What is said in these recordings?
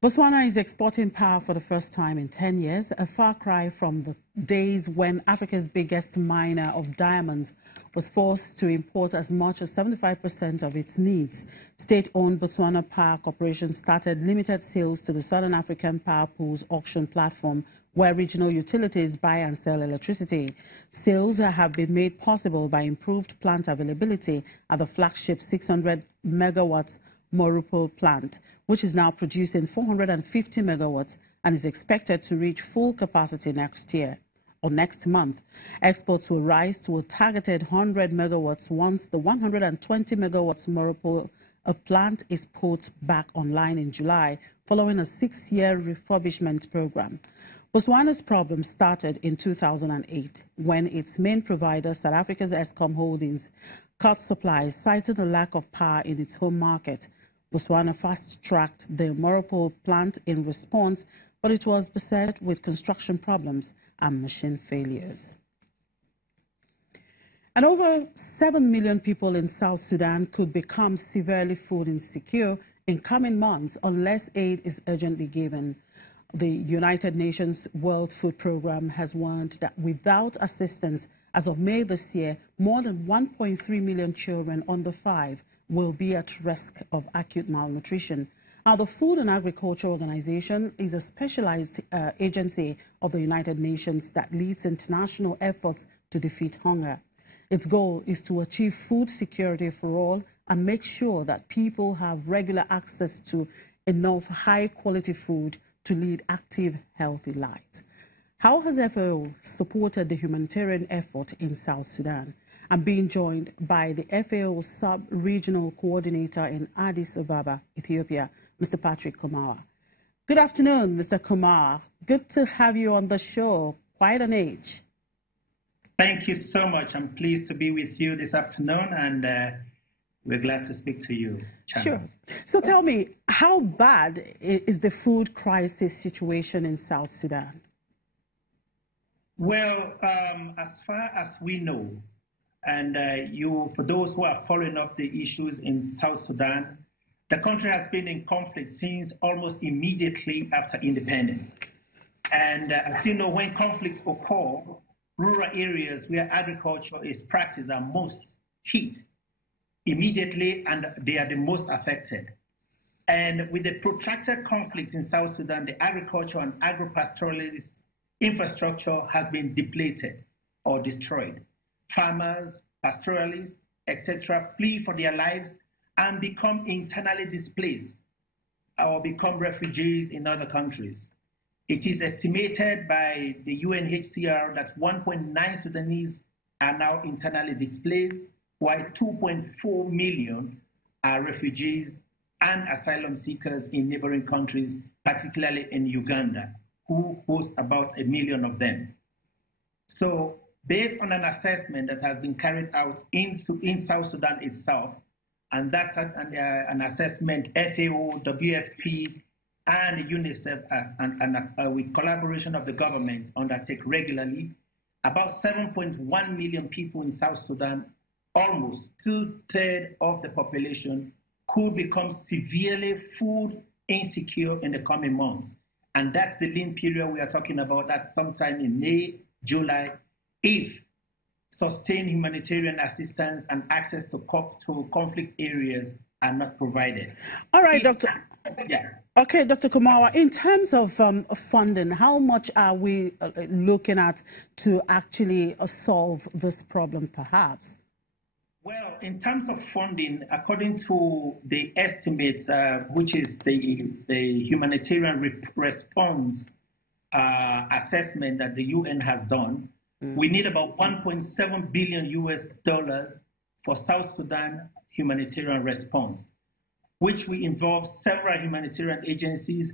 Botswana is exporting power for the first time in 10 years, a far cry from the days when Africa's biggest miner of diamonds was forced to import as much as 75% of its needs. State-owned Botswana Power Corporation started limited sales to the Southern African Power Pool's auction platform, where regional utilities buy and sell electricity. Sales have been made possible by improved plant availability at the flagship 600 megawatts Morupol plant, which is now producing 450 megawatts and is expected to reach full capacity next year or next month. Exports will rise to a targeted 100 megawatts once the 120 megawatts Morupol plant is put back online in July, following a 6-year refurbishment program. Botswana's problem started in 2008 when its main provider, South Africa's Eskom Holdings, cut supplies, citing a lack of power in its home market. Botswana fast-tracked the Morupol plant in response, but it was beset with construction problems and machine failures. And over 7 million people in South Sudan could become severely food insecure in coming months unless aid is urgently given. The United Nations World Food Programme has warned that without assistance, as of May this year, more than 1.3 million children under 5 will be at risk of acute malnutrition. Now, the Food and Agriculture Organization is a specialized agency of the United Nations that leads international efforts to defeat hunger. Its goal is to achieve food security for all and make sure that people have regular access to enough high-quality food to lead active, healthy lives. How has FAO supported the humanitarian effort in South Sudan? I'm being joined by the FAO Sub-Regional Coordinator in Addis Ababa, Ethiopia, Mr. Patrick Komawa. Good afternoon, Mr. Komawa. Good to have you on the show. Quite an age. Thank you so much. I'm pleased to be with you this afternoon, and we're glad to speak to you, Charles. Sure. So tell me, how bad is the food crisis situation in South Sudan? Well, as far as we know, and for those who are following up the issues in South Sudan, the country has been in conflict since almost immediately after independence. And as you know, when conflicts occur, rural areas where agriculture is practiced are most hit immediately, and they are the most affected. And with the protracted conflict in South Sudan, the agriculture and agro-pastoralist infrastructure has been depleted or destroyed. Farmers, pastoralists, etc., flee for their lives and become internally displaced or become refugees in other countries. It is estimated by the UNHCR that 1.9 Sudanese are now internally displaced, while 2.4 million are refugees and asylum seekers in neighboring countries, particularly in Uganda, who host about 1 million of them. So, based on an assessment that has been carried out in South Sudan itself, and that's an assessment FAO, WFP, and UNICEF, with collaboration of the government, undertake regularly, about 7.1 million people in South Sudan, almost 2/3 of the population, could become severely food insecure in the coming months. And that's the lean period we are talking about. That's sometime in May, July, if sustained humanitarian assistance and access to conflict areas are not provided. All right, Doctor. Yeah. Okay, Dr. Komawa, in terms of funding, how much are we looking at to actually solve this problem, perhaps? Well, in terms of funding, according to the estimates, which is the humanitarian response assessment that the UN has done, we need about $1.7 billion for South Sudan humanitarian response, which will involve several humanitarian agencies,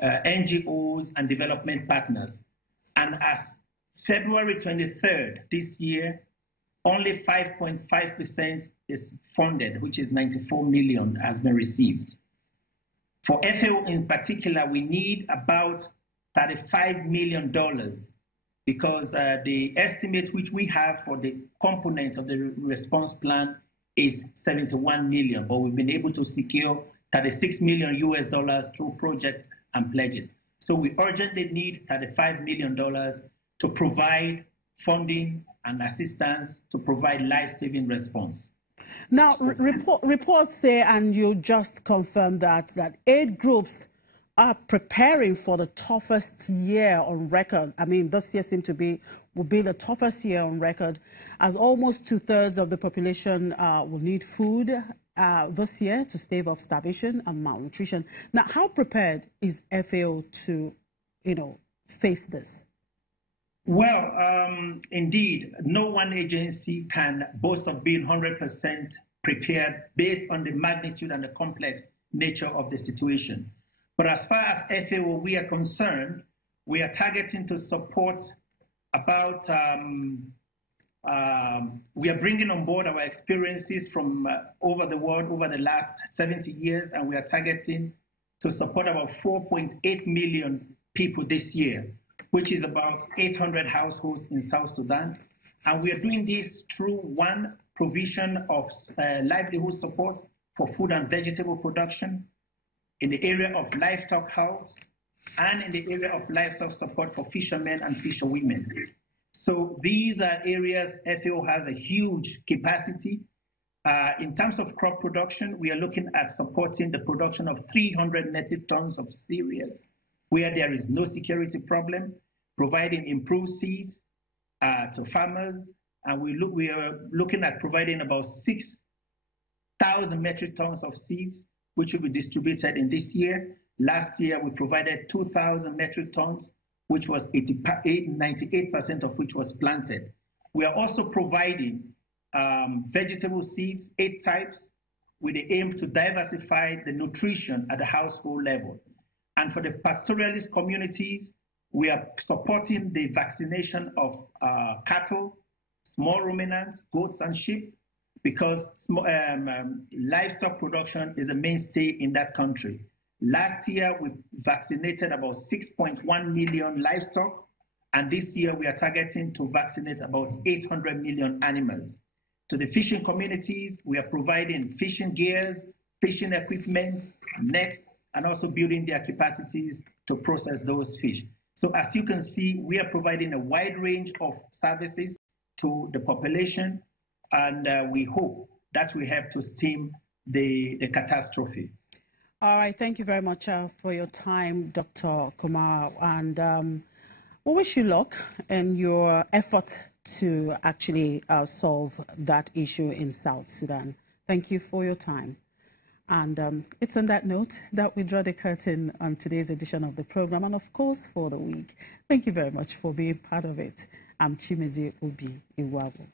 NGOs, and development partners. And as February 23rd this year, only 5.5% is funded, which is 94 million has been received. For FAO in particular, we need about $35 million because the estimate which we have for the component of the response plan is 71 million, but we've been able to secure 36 million US dollars through projects and pledges. So we urgently need $35 million to provide funding and assistance to provide life-saving response. Now, reports say, and you just confirmed that aid groups are preparing for the toughest year on record. I mean, this year will be the toughest year on record, as almost 2/3 of the population will need food this year to stave off starvation and malnutrition. Now, how prepared is FAO to, face this? Well, indeed, no one agency can boast of being 100% prepared based on the magnitude and the complex nature of the situation. But as far as FAO we are concerned, we are targeting to support about, we are bringing on board our experiences from over the world over the last 70 years, and we are targeting to support about 4.8 million people this year, which is about 800 households in South Sudan. And we are doing this through one, provision of livelihood support for food and vegetable production, in the area of livestock health, and in the area of livestock support for fishermen and fisherwomen. So these are areas FAO has a huge capacity. In terms of crop production, we are looking at supporting the production of 300 metric tons of cereals, where there is no security problem, providing improved seeds to farmers. And we are looking at providing about 6,000 metric tons of seeds, which will be distributed in this year. Last year, we provided 2,000 metric tons, which was 98% of which was planted. We are also providing vegetable seeds, 8 types, with the aim to diversify the nutrition at the household level. And for the pastoralist communities, we are supporting the vaccination of cattle, small ruminants, goats, and sheep, because livestock production is a mainstay in that country. Last year, we vaccinated about 6.1 million livestock, and this year we are targeting to vaccinate about 800 million animals. To the fishing communities, we are providing fishing gears, fishing equipment, nets, and also building their capacities to process those fish. So as you can see, we are providing a wide range of services to the population, and we hope that we help to stem the catastrophe. All right, thank you very much for your time, Dr. Kumar, and we wish you luck in your effort to actually solve that issue in South Sudan. Thank you for your time. And it's on that note that we draw the curtain on today's edition of the program, and of course for the week. Thank you very much for being part of it. I'm Chimezi Obi Iwabu.